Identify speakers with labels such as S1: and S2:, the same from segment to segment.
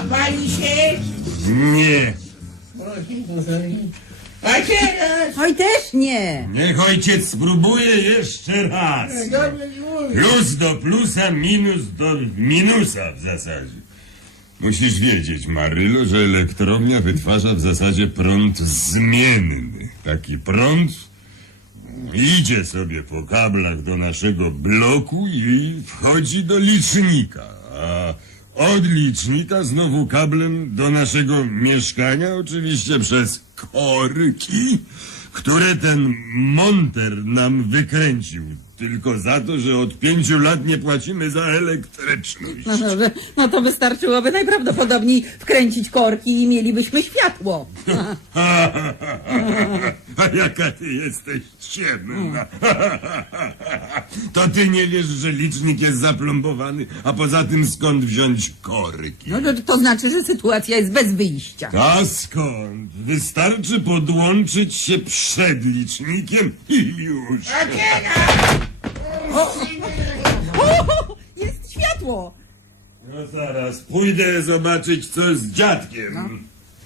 S1: Pali się?
S2: Nie.
S1: A teraz?
S3: Oj, też nie.
S2: Niech ojciec spróbuje jeszcze raz. Plus do plusa, minus do minusa w zasadzie. Musisz wiedzieć, Marylo, że elektrownia wytwarza w zasadzie prąd zmienny. Taki prąd idzie sobie po kablach do naszego bloku i wchodzi do licznika. A od licznika znowu kablem do naszego mieszkania, oczywiście przez korki, które ten monter nam wykręcił. Tylko za to, że od 5 lat nie płacimy za elektryczność.
S3: No dobrze, no to wystarczyłoby najprawdopodobniej wkręcić korki i mielibyśmy światło.
S2: A jaka ty jesteś ciemna. To ty nie wiesz, że licznik jest zaplombowany, a poza tym skąd wziąć korki?
S3: No to znaczy, że sytuacja jest bez wyjścia.
S2: A skąd? Wystarczy podłączyć się przed licznikiem i już.
S3: O, jest światło!
S2: No zaraz, pójdę zobaczyć, co z dziadkiem.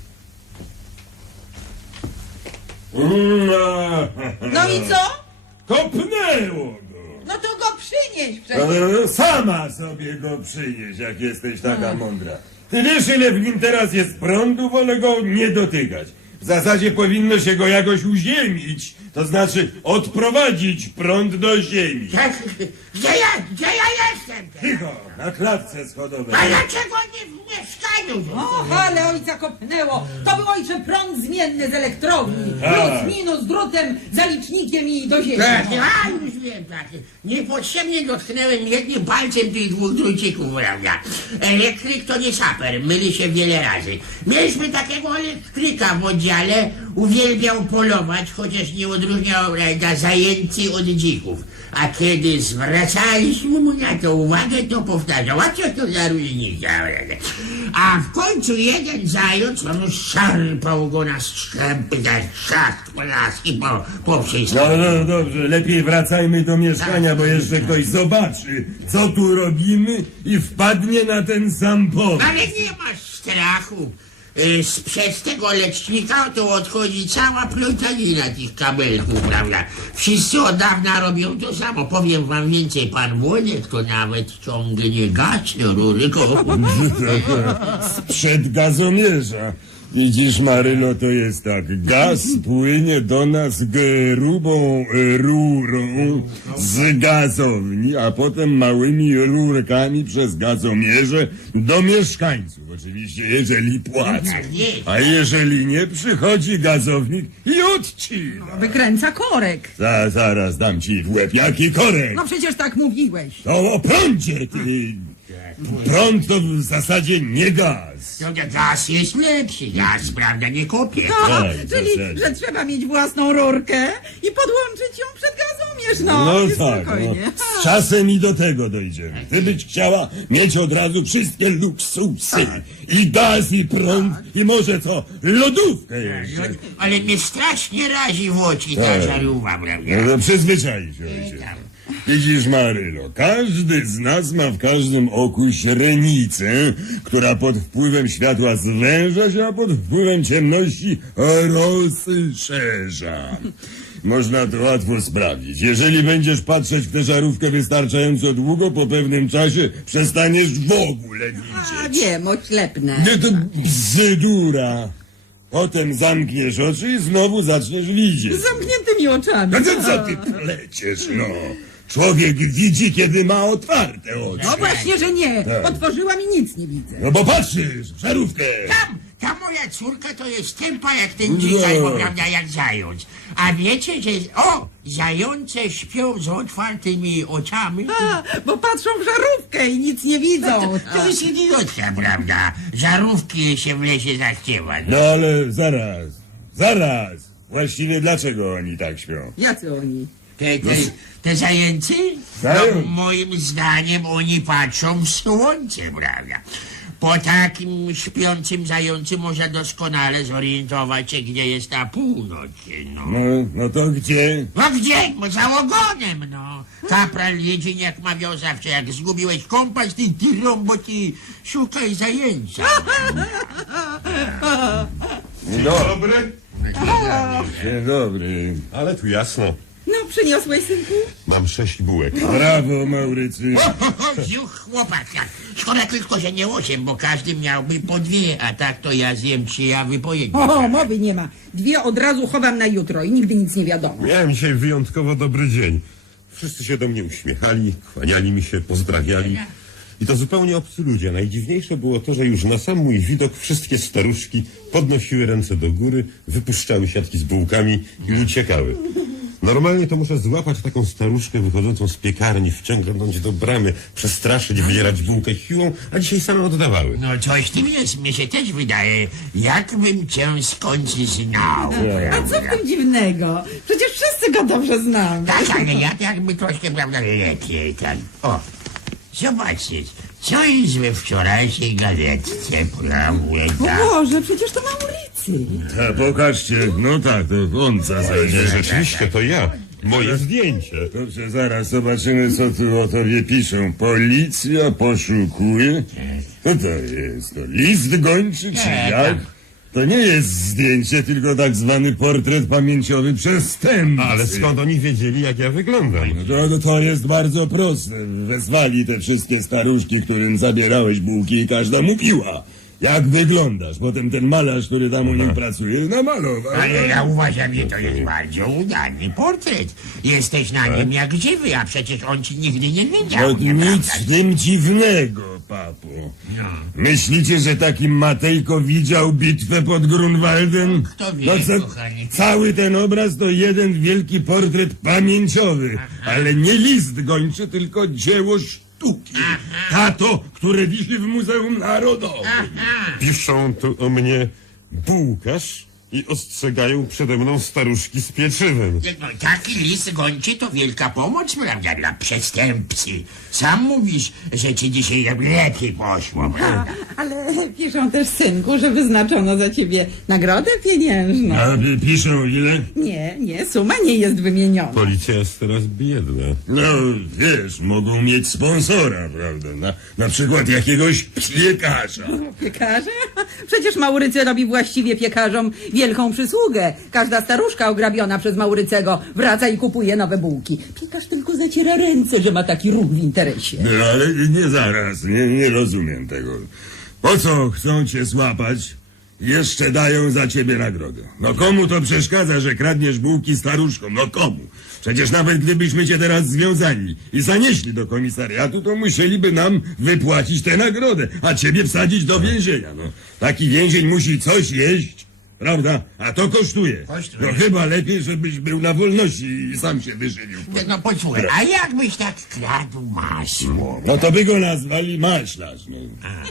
S3: No i co?
S2: Kopnęło go.
S3: No to go przynieś przecież.
S2: No, sama sobie go przynieś, jak jesteś taka mądra. Ty wiesz, ile w nim teraz jest prądu, wolę go nie dotykać. W zasadzie powinno się go jakoś uziemić, to znaczy odprowadzić prąd do ziemi.
S1: Gdzie ja jestem?
S2: Cicho, na klatce schodowej.
S1: A dlaczego nie w mieszkaniu?
S3: O, ale ojca kopnęło. To był ojcze prąd zmienny z elektrowni. Plus, minus, drutem, zalicznikiem i do ziemi.
S1: Tak, ja już wiem, tak. Niepotrzebnie dotknąłem jednym palcem tych 2 drucików, prawda? Elektryk to nie saper, myli się wiele razy. Mieliśmy takiego elektryka w oddziale, uwielbiał polować, chociaż nie odróżniał, prawda, zajęcy od dzików. A kiedy zwracaliśmy mu na to uwagę, to powtarzał, a co to za różnica, prawda? A w końcu jeden zając, on szarpał go na strzępy, za trzask, polaski po wszystkim.
S2: No dobrze, lepiej wracajmy do mieszkania, bo jeszcze ktoś zobaczy, co tu robimy i wpadnie na ten sam pomysł.
S1: Ale nie masz strachu. Przez tego lecznika to odchodzi cała plątanina tych kabelków, prawda? Wszyscy od dawna robią to samo. Powiem wam więcej, pan Włodek to nawet ciągnie gaz do rury.
S2: Sprzed gazomierza. Widzisz, Marylo, to jest tak. Gaz płynie do nas grubą rurą z gazowni, a potem małymi rurkami przez gazomierze do mieszkańców. Oczywiście, jeżeli płacą. A jeżeli nie, przychodzi gazownik i odcina.
S3: Wykręca korek.
S2: Zaraz dam ci w łeb. Jaki korek?
S3: No przecież tak mówiłeś.
S2: To o prądzie, ty. Prąd to w zasadzie nie gaz.
S1: No, gaz jest lepszy, gaz, prawda, nie kopie.
S3: No,
S2: Tak,
S3: czyli,
S2: w zasadzie.
S3: że trzeba mieć własną rurkę i podłączyć ją przed gazomierz, no i spokojnie.
S2: Z czasem i do tego dojdziemy. Ty byś chciała mieć od razu wszystkie luksusy. I gaz, i prąd, i może co, lodówkę jeszcze.
S1: Ale mnie strasznie razi w oczy ta żarówka, prawda?
S2: No to przyzwyczaj się, ojciec. Widzisz, Marylo, każdy z nas ma w każdym oku źrenicę, która pod wpływem światła zwęża się, a pod wpływem ciemności rozszerza. Można to łatwo sprawdzić. Jeżeli będziesz patrzeć w tę żarówkę wystarczająco długo, po pewnym czasie przestaniesz w ogóle
S3: A
S2: widzieć.
S3: wiem, oślepnę.
S2: Nie, to bzdura. Potem zamkniesz oczy i znowu zaczniesz widzieć.
S3: Z zamkniętymi oczami.
S2: No to co ty pleciesz, no? Człowiek widzi, kiedy ma otwarte oczy.
S3: No właśnie, że nie. Otworzyłam i nic nie widzę.
S2: No bo patrzysz w żarówkę.
S1: Ta moja córka to jest tępa jak ten dzik, albo prawda, jak zając. A wiecie, że... O! Zające śpią z otwartymi oczami.
S3: A, bo patrzą w żarówkę i nic nie widzą.
S1: To jest idiotka, prawda? Żarówki się w lesie zachciewa.
S2: No ale zaraz. Właściwie dlaczego oni tak śpią?
S3: Jacy oni?
S1: Te zajęcy?
S2: Zając.
S1: No, moim zdaniem oni patrzą w słońce, prawda? Po takim śpiącym zającu można doskonale zorientować się, gdzie jest ta północ, no.
S2: No to gdzie?
S1: No gdzie? Bo za ogonem, no. Kapral Jedzin jak mawiał zawsze, jak zgubiłeś kompas, ty rąbo, ty szukaj zajęcia.
S2: Dzień
S4: Dobry,
S2: Dzień dobry.
S4: ale tu jasno.
S3: No, przyniosłeś, synku?
S4: Mam 6 bułek.
S2: Brawo, Maurycy.
S1: Ziuch, chłopatka. Szkoda tylko, że nie 8, bo każdy miałby po 2, a tak to ja zjem 3, a wy po jednej.
S3: O, mowy nie ma. 2 od razu chowam na jutro i nigdy nic nie wiadomo.
S4: Miałem dzisiaj wyjątkowo dobry dzień. Wszyscy się do mnie uśmiechali, kłaniali mi się, pozdrawiali. I to zupełnie obcy ludzie. Najdziwniejsze było to, że już na sam mój widok wszystkie staruszki podnosiły ręce do góry, wypuszczały siatki z bułkami i uciekały. Normalnie to muszę złapać taką staruszkę wychodzącą z piekarni, wciągnąć do bramy, przestraszyć, wydzierać bułkę siłą, a dzisiaj same oddawały.
S1: No coś w tym jest, mnie się też wydaje, jakbym cię skądś znał.
S3: A co w tym dziwnego? Przecież wszyscy go dobrze znamy.
S1: Tak, ale ja jakby troszkę, prawda, lepiej, tak. O, zobaczcie, co jest we wczorajszej gazetce, prawda?
S3: Boże, przecież to Maurycy.
S2: A pokażcie, no tak, to on w zasadzie.
S4: Rzeczywiście, to ja. Moje zdjęcie.
S2: Dobrze, zaraz zobaczymy, co tu o tobie piszą. Policja poszukuje. Co to jest? To list gończy, czy jak? To nie jest zdjęcie, tylko tak zwany portret pamięciowy przestępcy.
S4: Ale skąd oni wiedzieli, jak ja wyglądam?
S2: To jest bardzo proste. Wezwali te wszystkie staruszki, którym zabierałeś bułki i każda mówiła. Jak wyglądasz? Potem ten malarz, który tam u nich pracuje, namalował.
S1: Ale ja uważam, że to jest bardzo udany portret. Jesteś na nim jak żywy, a przecież on ci nigdy nie
S2: No
S1: widział,
S2: nic
S1: nieprawda?
S2: w tym dziwnego, papo. Myślicie, że taki Matejko widział bitwę pod Grunwaldem?
S1: Kto wie,
S2: No co,
S1: kochanie.
S2: cały ten obraz to jeden wielki portret pamięciowy, ale nie list gończy, tylko dzieło sztuki. Tato, które wisi w Muzeum Narodowym.
S4: Piszą tu o mnie bułkarz i ostrzegają przede mną staruszki z pieczywem.
S1: No, taki list gończy to wielka pomoc, prawda, dla przestępcy. Sam mówisz, że ci dzisiaj lepiej poszło, prawda?
S3: Ale piszą też, synku, że wyznaczono za ciebie nagrodę pieniężną.
S2: A piszą ile?
S3: Nie, suma nie jest wymieniona.
S4: Policja jest teraz biedna.
S2: No, wiesz, mogą mieć sponsora, prawda? Na przykład jakiegoś piekarza.
S3: Piekarze? Przecież Maurycy robi właściwie piekarzom wielką przysługę. Każda staruszka ograbiona przez Maurycego wraca i kupuje nowe bułki. Piekarz tylko zaciera ręce, że ma taki ruch w interesie.
S2: No, ale nie zaraz, nie rozumiem tego. Po co chcą cię złapać? Jeszcze dają za ciebie nagrodę. No komu to przeszkadza, że kradniesz bułki staruszkom? No komu? Przecież nawet gdybyśmy cię teraz związali i zanieśli do komisariatu, to musieliby nam wypłacić tę nagrodę, a ciebie wsadzić do więzienia. No, taki więzień musi coś jeść. Prawda? A to kosztuje.
S1: Kosztuje.
S2: No chyba lepiej, żebyś był na wolności i sam się wyżywił.
S1: No posłuchaj, a jakbyś tak kradł masło?
S2: No to by go nazwali maślarz. No.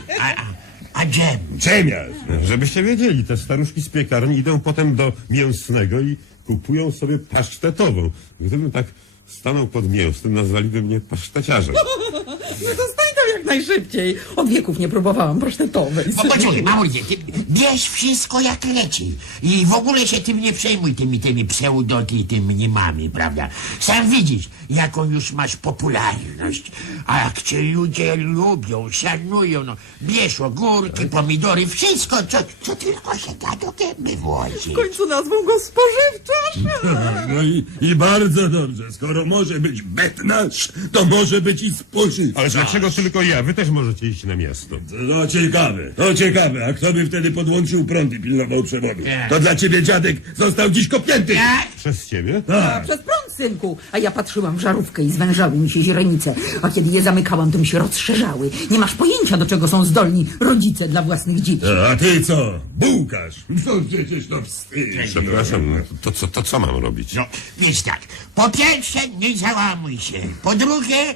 S1: A dżem?
S2: Ciemiarz.
S4: Żebyście wiedzieli, te staruszki z piekarni idą potem do mięsnego i kupują sobie pasztetową. Gdybym tak stanął pod mięsem, nazwaliby mnie paszteciarzem.
S3: No to stań tam jak najszybciej. Od wieków nie próbowałam pasztetowej.
S1: Bo posłuchaj, Mamurzie, ty bierz wszystko jak leci. I w ogóle się tym nie przejmuj, tymi pseudonimami, prawda? Sam widzisz, jaką już masz popularność. A jak cię ludzie lubią, szanują, no. Bierz ogórki, pomidory, wszystko, co tylko się da do gęby włożyć.
S3: W końcu nazwą go spożywczasz.
S2: No i bardzo dobrze. Skoro może być betnarz, to może być i spożywczy.
S4: Ale dlaczego tylko ja? Wy też możecie iść na miasto.
S2: To ciekawe. A kto by wtedy podłączył prąd i pilnował przewodu?
S1: Nie.
S2: To dla ciebie dziadek został dziś kopnięty.
S1: Tak?
S4: Przez ciebie?
S3: A przez prąd, synku. A ja patrzyłam w żarówkę i zwężały mi się źrenice. A kiedy je zamykałam, to mi się rozszerzały. Nie masz pojęcia, do czego są zdolni rodzice dla własnych dzieci.
S2: A ty co? Bułkarz? No przecież to wstyd.
S4: Przepraszam, to co mam robić?
S1: No, więc tak, po pierwsze nie załamuj się, po drugie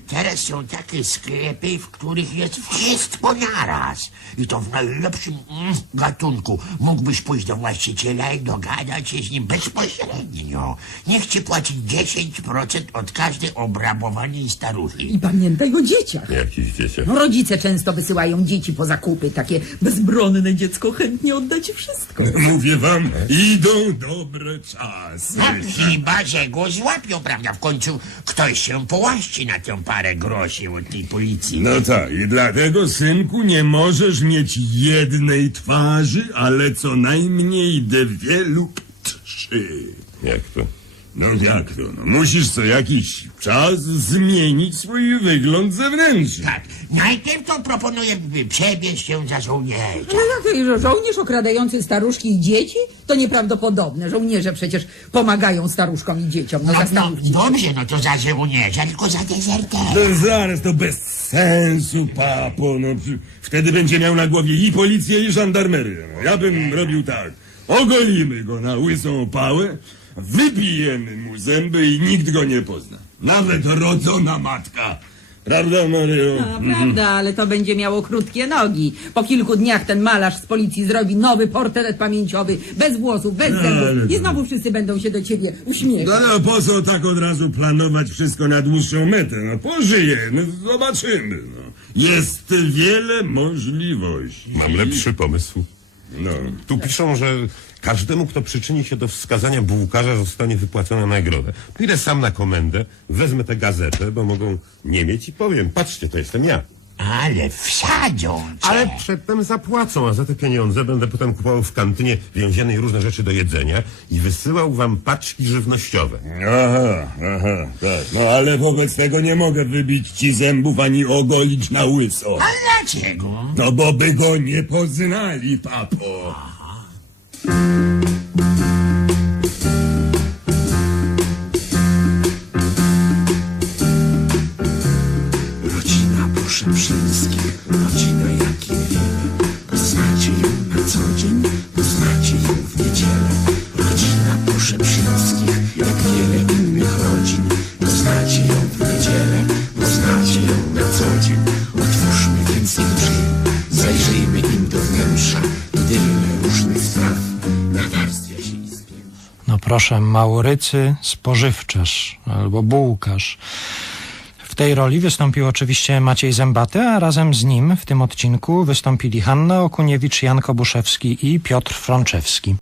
S1: teraz są takie sklepy, w których jest wszystko naraz. I to w najlepszym gatunku. Mógłbyś pójść do właściciela i dogadać się z nim bezpośrednio. Niech ci płaci 10% od każdej obrabowanej staruchy.
S3: I pamiętaj o dzieciach.
S4: Jakieś dziecię.
S3: No, rodzice często wysyłają dzieci po zakupy. Takie bezbronne dziecko chętnie odda ci wszystko.
S2: Mówię wam, idą dobre czasy.
S1: No, chyba, że go złapią, prawda? W końcu ktoś się połaści na tę parę groszy od tej policji.
S2: No tak, i dlatego, synku, nie możesz mieć jednej twarzy, ale co najmniej 2 lub 3.
S4: Jak to?
S2: No jak to? No, musisz co jakiś czas zmienić swój wygląd zewnętrzny.
S1: Tak, najpierw to proponuję, by przebierz się za żołnierza.
S3: No jak to, żołnierz okradający staruszki i dzieci? To nieprawdopodobne. Żołnierze przecież pomagają staruszkom i dzieciom. No
S1: No,
S3: zastanówcie się.
S1: dobrze, no to za żołnierza, tylko za dezertera.
S2: No zaraz, to bez sensu, papo. No, wtedy będzie miał na głowie i policję, i żandarmerię. No, ja bym robił tak. Ogolimy go na łysą opałę, wybijemy mu zęby i nikt go nie pozna. Nawet rodzona matka. Prawda, Maryjo?
S3: No, prawda, ale to będzie miało krótkie nogi. Po kilku dniach ten malarz z policji zrobi nowy portret pamięciowy, bez włosów, bez zębów i znowu wszyscy będą się do ciebie uśmiechać.
S2: No, no po co tak od razu planować wszystko na dłuższą metę? No pożyje, no zobaczymy. No. Jest wiele możliwości.
S4: Mam lepszy pomysł.
S2: No.
S4: Tu piszą, że każdemu, kto przyczyni się do wskazania bułkarza, zostanie wypłacona nagroda. Pójdę sam na komendę, wezmę tę gazetę, bo mogą nie mieć i powiem, patrzcie, to jestem ja.
S1: Ale wsadzą cię.
S4: Ale przedtem zapłacą, a za te pieniądze będę potem kupował w kantynie więziennej różne rzeczy do jedzenia i wysyłał wam paczki żywnościowe.
S2: Aha, tak. No ale wobec tego nie mogę wybić ci zębów ani ogolić na łyso.
S1: A dlaczego?
S2: No bo by go nie poznali, papo.
S5: Rodzina Poszeprzyńskich, rodzina jak nie wiele. Poznacie ją na co dzień, poznacie ją w niedzielę. Rodzina Poszeprzyńskich, jak wiele innych rodzin. Poznacie ją w niedzielę, poznacie ją na co dzień. Otwórzmy więc ich drzwi, zajrzyjmy im do wnętrza. Tyle różnych spraw nawarstwia się i spiętrza.
S6: No proszę, Maurycy spożywczarz albo bułkarz. W tej roli wystąpił oczywiście Maciej Zębaty, a razem z nim w tym odcinku wystąpili Hanna Okuniewicz, Jan Kobuszewski i Piotr Frączewski.